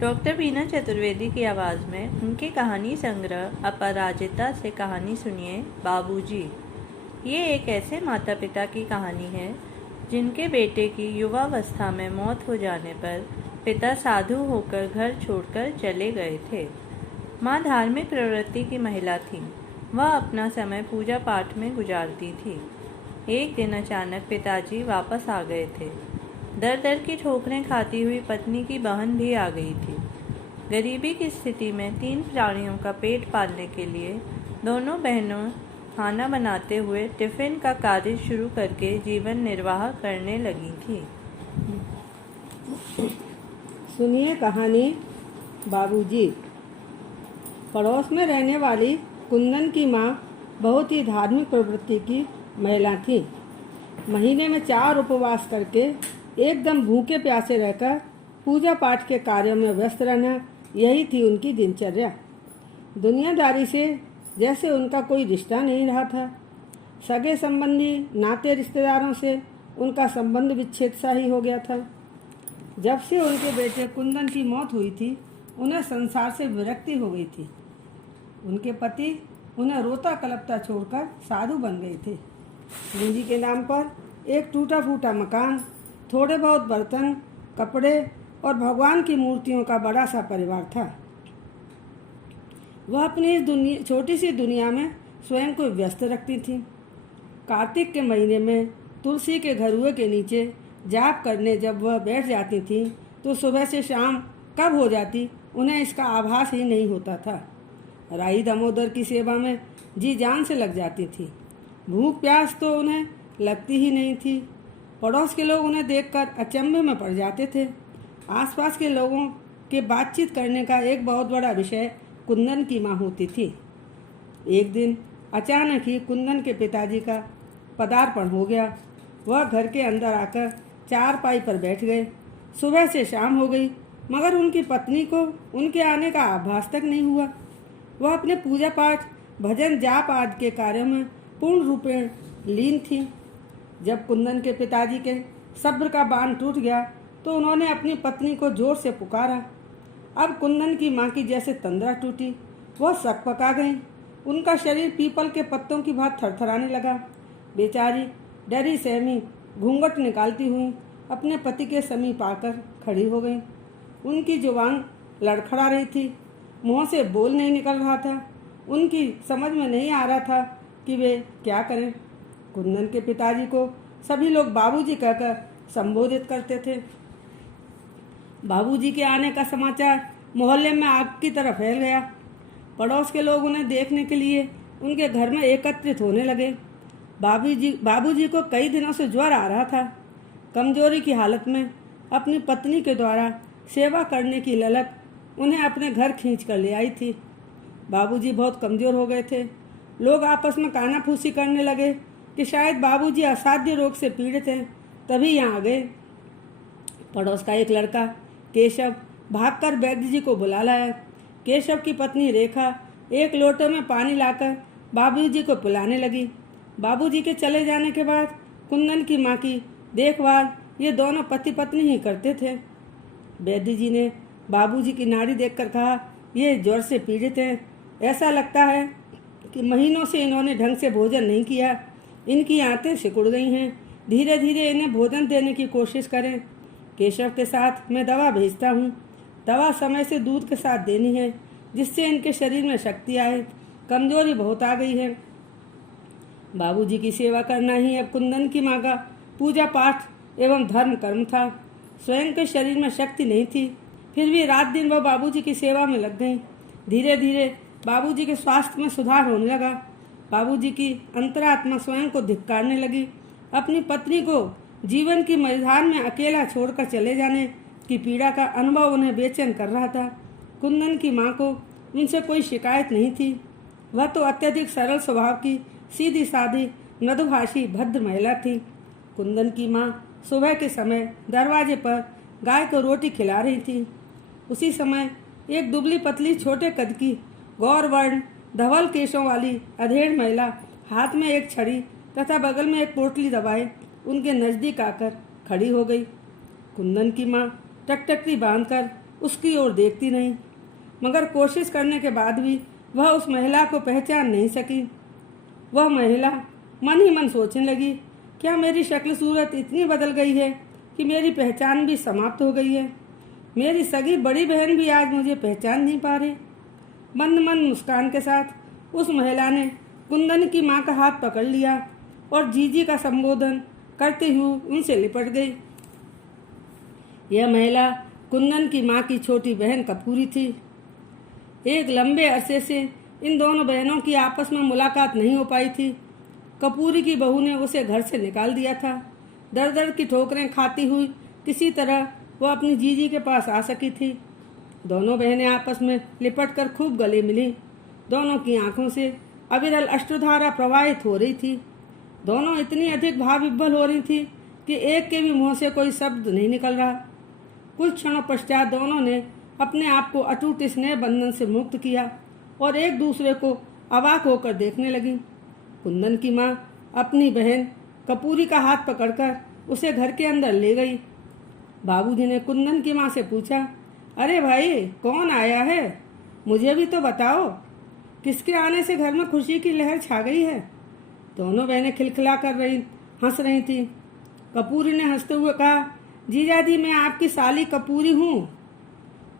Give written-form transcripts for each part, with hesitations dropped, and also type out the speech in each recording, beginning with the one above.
Doctor बीना चतुर्वेदी की आवाज़ में उनके कहानी संग्रह अपराजिता से कहानी सुनिए बाबूजी। ये एक ऐसे माता पिता की कहानी है जिनके बेटे की युवावस्था में मौत हो जाने पर पिता साधु होकर घर छोड़कर चले गए थे। माँ धार्मिक प्रवृत्ति की महिला थी। वह अपना समय पूजा पाठ में गुजारती थी। एक दिन अचानक पिताजी वापस आ गए थे। दर दर की ठोकरें खाती हुई पत्नी की बहन भी आ गई थी। गरीबी की स्थिति में 3 प्राणियों का पेट पालने के लिए दोनों बहनों खाना बनाते हुए टिफ़िन का कार्य शुरू करके जीवन निर्वाह करने लगी थी। सुनिए कहानी बाबूजी। पड़ोस में रहने वाली कुंदन की माँ बहुत ही धार्मिक प्रवृत्ति की महिला थी। महीने में 4 उपवास करके एकदम भूखे प्यासे रहकर पूजा पाठ के कार्यों में व्यस्त रहना, यही थी उनकी दिनचर्या। दुनियादारी से जैसे उनका कोई रिश्ता नहीं रहा था। सगे संबंधी नाते रिश्तेदारों से उनका संबंध विच्छेद सा ही हो गया था। जब से उनके बेटे कुंदन की मौत हुई थी, उन्हें संसार से विरक्ति हो गई थी। उनके पति उन्हें रोता कलपता छोड़कर साधु बन गए थे। पूंजी के नाम पर एक टूटा फूटा मकान, थोड़े बहुत बर्तन, कपड़े और भगवान की मूर्तियों का बड़ा सा परिवार था। वह अपनी इस छोटी सी दुनिया में स्वयं को व्यस्त रखती थी। कार्तिक के महीने में तुलसी के घरुए के नीचे जाप करने जब वह बैठ जाती थी तो सुबह से शाम कब हो जाती उन्हें इसका आभास ही नहीं होता था। राई दामोदर की सेवा में जी जान से लग जाती थी। भूख प्यास तो उन्हें लगती ही नहीं थी। पड़ोस के लोग उन्हें देखकर अचंभे में पड़ जाते थे। आसपास के लोगों के बातचीत करने का एक बहुत बड़ा विषय कुंदन की माँ होती थी। एक दिन अचानक ही कुंदन के पिताजी का पदार्पण हो गया। वह घर के अंदर आकर चारपाई पर बैठ गए। सुबह से शाम हो गई, मगर उनकी पत्नी को उनके आने का आभास तक नहीं हुआ। वह अपने पूजा पाठ, भजन, जाप आदि के कार्यों में पूर्ण रूपेण लीन थी। जब कुंदन के पिताजी के सब्र का बांध टूट गया तो उन्होंने अपनी पत्नी को जोर से पुकारा। अब कुंदन की माँ की जैसे तंद्रा टूटी। वह सकपका गई। उनका शरीर पीपल के पत्तों की भांति थरथराने लगा। बेचारी डरी सहमी घूंघट निकालती हुई अपने पति के समीप आकर खड़ी हो गई। उनकी जुबान लड़खड़ा रही थी। मुँह से बोल नहीं निकल रहा था। उनकी समझ में नहीं आ रहा था कि वे क्या करें। कुंदन के पिताजी को सभी लोग बाबूजी कहकर संबोधित करते थे। बाबूजी के आने का समाचार मोहल्ले में आग की तरह फैल गया। पड़ोस के लोग उन्हें देखने के लिए उनके घर में एकत्रित होने लगे। बाबूजी को कई दिनों से ज्वर आ रहा था। कमजोरी की हालत में अपनी पत्नी के द्वारा सेवा करने की ललक उन्हें अपने घर खींच कर ले आई थी। बाबूजी बहुत कमज़ोर हो गए थे। लोग आपस में कानाफूसी करने लगे कि शायद बाबूजी असाध्य रोग से पीड़ित हैं, तभी यहाँ आ गए। पड़ोस का एक लड़का केशव भागकर वैद्य जी को बुला लाया। केशव की पत्नी रेखा एक लोटे में पानी लाकर बाबूजी को पिलाने लगी। बाबूजी के चले जाने के बाद कुंदन की माँ की देखभाल ये दोनों पति पत्नी ही करते थे। वैद्य जी ने बाबूजी की नाड़ी देखकर कहा, ये ज्वर से पीड़ित हैं। ऐसा लगता है कि महीनों से इन्होंने ढंग से भोजन नहीं किया। इनकी आंतें सिकुड़ गई हैं। धीरे धीरे इन्हें भोजन देने की कोशिश करें। केशव के साथ मैं दवा भेजता हूँ। दवा समय से दूध के साथ देनी है, जिससे इनके शरीर में शक्ति आए। कमजोरी बहुत आ गई है। बाबूजी की सेवा करना ही अब कुंदन की माँ का पूजा पाठ एवं धर्म कर्म था। स्वयं के शरीर में शक्ति नहीं थी, फिर भी रात दिन वह बाबूजी की सेवा में लग गई। धीरे धीरे बाबूजी के स्वास्थ्य में सुधार होने लगा। बाबूजी की अंतरात्मा स्वयं को धिक्कारने लगी। अपनी पत्नी को जीवन की मैदान में अकेला छोड़कर चले जाने की पीड़ा का अनुभव उन्हें बेचैन कर रहा था। कुंदन की माँ को उनसे कोई शिकायत नहीं थी। वह तो अत्यधिक सरल स्वभाव की, सीधी सादी, मृदुभाषी, भद्र महिला थी। कुंदन की माँ सुबह के समय दरवाजे पर गाय को रोटी खिला रही थी। उसी समय एक दुबली पतली छोटे कद की गौर वर्ण धवल केशों वाली अधेड़ महिला हाथ में एक छड़ी तथा बगल में एक पोटली दबाए उनके नजदीक आकर खड़ी हो गई। कुंदन की माँ टकटकी बांधकर उसकी ओर देखती नहीं, मगर कोशिश करने के बाद भी वह उस महिला को पहचान नहीं सकी। वह महिला मन ही मन सोचने लगी, क्या मेरी शक्ल सूरत इतनी बदल गई है कि मेरी पहचान भी समाप्त हो गई है। मेरी सगी बड़ी बहन भी आज मुझे पहचान नहीं पा रही। मंद मंद मुस्कान के साथ उस महिला ने कुंदन की माँ का हाथ पकड़ लिया और जीजी का संबोधन करते हुए उनसे लिपट गई। यह महिला कुंदन की माँ की छोटी बहन कपूरी थी। एक लंबे अरसे से इन दोनों बहनों की आपस में मुलाकात नहीं हो पाई थी। कपूरी की बहू ने उसे घर से निकाल दिया था। दर दर की ठोकरें खाती हुई किसी तरह वह अपनी जीजी के पास आ सकी थी। दोनों बहनें आपस में लिपट कर खूब गले मिली। दोनों की आंखों से अविरल अश्रुधारा प्रवाहित हो रही थी। दोनों इतनी अधिक भाव विह्वल हो रही थी कि एक के भी मुंह से कोई शब्द नहीं निकल रहा। कुछ क्षणों पश्चात दोनों ने अपने आप को अटूट स्नेह बंधन से मुक्त किया और एक दूसरे को अवाक होकर देखने लगी। कुंदन की माँ अपनी बहन कपूरी का हाथ पकड़कर उसे घर के अंदर ले गई। बाबूजी ने कुंदन की माँ से पूछा, अरे भाई, कौन आया है? मुझे भी तो बताओ, किसके आने से घर में खुशी की लहर छा गई है? दोनों बहनें खिलखिला कर हंस रही थी। कपूरी ने हंसते हुए कहा, जीजाजी, मैं आपकी साली कपूरी हूँ।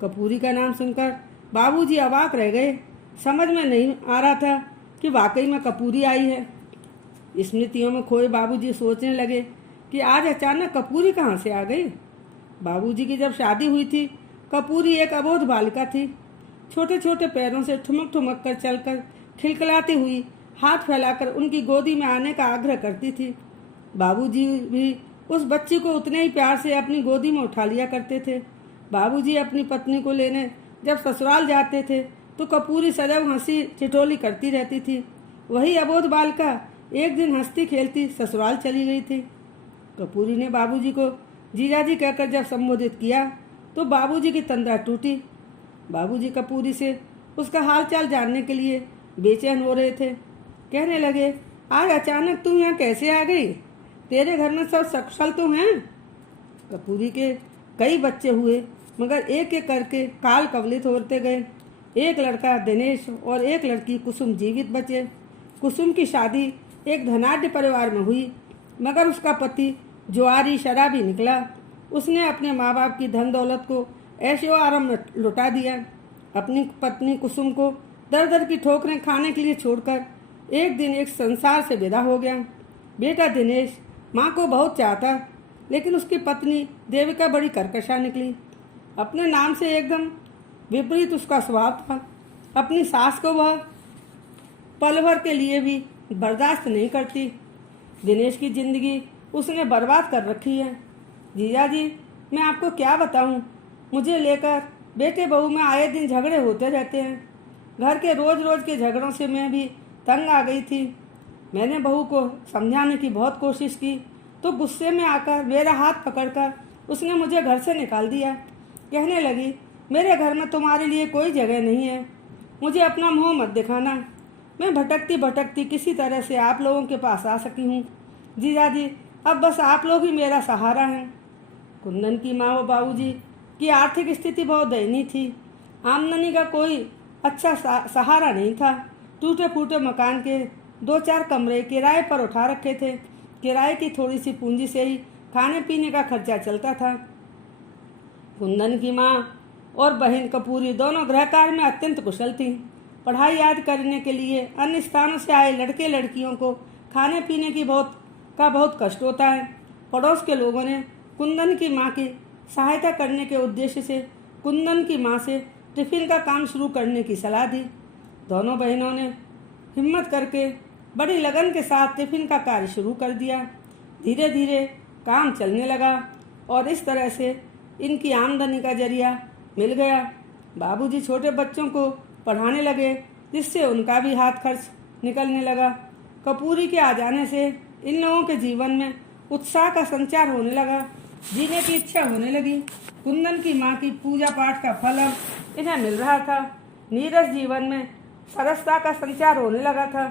कपूरी का नाम सुनकर बाबूजी अवाक रह गए। समझ में नहीं आ रहा था कि वाकई में कपूरी आई है। स्मृतियों में खोए बाबूजी सोचने लगे कि आज अचानक कपूरी कहाँ से आ गई। बाबूजी की जब शादी हुई थी, कपूरी एक अबोध बालिका थी। छोटे छोटे पैरों से ठुमक ठुमक कर चलकर खिलखिलाती हुई हाथ फैलाकर उनकी गोदी में आने का आग्रह करती थी। बाबूजी भी उस बच्ची को उतने ही प्यार से अपनी गोदी में उठा लिया करते थे। बाबूजी अपनी पत्नी को लेने जब ससुराल जाते थे तो कपूरी सदैव हंसी ठिठोली करती रहती थी। वही अबोध बालिका एक दिन हंसती खेलती ससुराल चली गई थी। कपूरी ने बाबूजी को जीजाजी कहकर जब संबोधित किया तो बाबूजी की तंद्रा टूटी। बाबूजी कपूरी से उसका हालचाल जानने के लिए बेचैन हो रहे थे। कहने लगे, आज अचानक तुम यहाँ कैसे आ गई? तेरे घर में सब सकुशल तो हैं? कपूरी के कई बच्चे हुए, मगर एक एक करके काल कवलित होते गए। एक लड़का दिनेश और एक लड़की कुसुम जीवित बचे। कुसुम की शादी एक धनाढ्य परिवार में हुई, मगर उसका पति जुआरी शराबी निकला। उसने अपने माँ बाप की धन दौलत को ऐशो आराम में लुटा दिया। अपनी पत्नी कुसुम को दर दर की ठोकरें खाने के लिए छोड़कर एक दिन एक संसार से विदा हो गया। बेटा दिनेश माँ को बहुत चाहता, लेकिन उसकी पत्नी देविका बड़ी कर्कशा निकली। अपने नाम से एकदम विपरीत उसका स्वभाव था। अपनी सास को वह पल भर के लिए भी बर्दाश्त नहीं करती। दिनेश की जिंदगी उसने बर्बाद कर रखी है। जीजाजी, मैं आपको क्या बताऊं, मुझे लेकर बेटे बहू में आए दिन झगड़े होते रहते हैं। घर के रोज रोज के झगड़ों से मैं भी तंग आ गई थी। मैंने बहू को समझाने की बहुत कोशिश की तो गुस्से में आकर मेरा हाथ पकड़कर उसने मुझे घर से निकाल दिया। कहने लगी, मेरे घर में तुम्हारे लिए कोई जगह नहीं है, मुझे अपना मुंह मत दिखाना। मैं भटकती भटकती किसी तरह से आप लोगों के पास आ सकी हूँ। जीजाजी, अब बस आप लोग ही मेरा सहारा हैं। कुंदन की माँ व बाबूजी की आर्थिक स्थिति बहुत दयनीय थी। आमदनी का कोई अच्छा सहारा नहीं था। टूटे फूटे मकान के 2-4 कमरे किराए पर उठा रखे थे। किराए की थोड़ी सी पूंजी से ही खाने पीने का खर्चा चलता था। कुंदन की माँ और बहन कपूरी दोनों गृह कार्य में अत्यंत कुशल थीं। पढ़ाई याद करने के लिए अन्य स्थानों से आए लड़के लड़कियों को खाने पीने की बहुत कष्ट होता है। पड़ोस के लोगों ने कुंदन की माँ की सहायता करने के उद्देश्य से कुंदन की माँ से टिफिन का काम शुरू करने की सलाह दी। दोनों बहनों ने हिम्मत करके बड़ी लगन के साथ टिफिन का कार्य शुरू कर दिया। धीरे धीरे काम चलने लगा और इस तरह से इनकी आमदनी का जरिया मिल गया। बाबूजी छोटे बच्चों को पढ़ाने लगे, जिससे उनका भी हाथ खर्च निकलने लगा। कपूरी के आ जाने से इन लोगों के जीवन में उत्साह का संचार होने लगा, जीने की इच्छा होने लगी। कुंदन की माँ की पूजा पाठ का फल अब इन्हें मिल रहा था। नीरस जीवन में सरसता का संचार होने लगा था।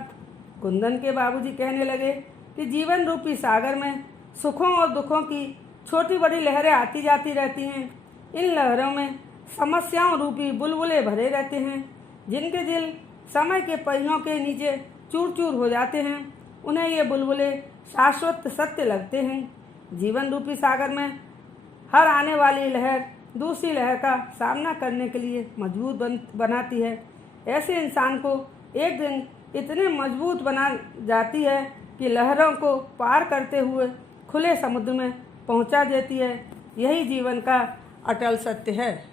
कुंदन के बाबूजी कहने लगे कि जीवन रूपी सागर में सुखों और दुखों की छोटी बड़ी लहरें आती जाती रहती हैं। इन लहरों में समस्याओं रूपी बुलबुले भरे रहते हैं। जिनके दिल समय के पहियों के नीचे चूर चूर हो जाते हैं, उन्हें ये बुलबुले शाश्वत सत्य लगते हैं। जीवन रूपी सागर में हर आने वाली लहर दूसरी लहर का सामना करने के लिए मजबूत बनाती है। ऐसे इंसान को एक दिन इतने मजबूत बना जाती है कि लहरों को पार करते हुए खुले समुद्र में पहुंचा देती है। यही जीवन का अटल सत्य है।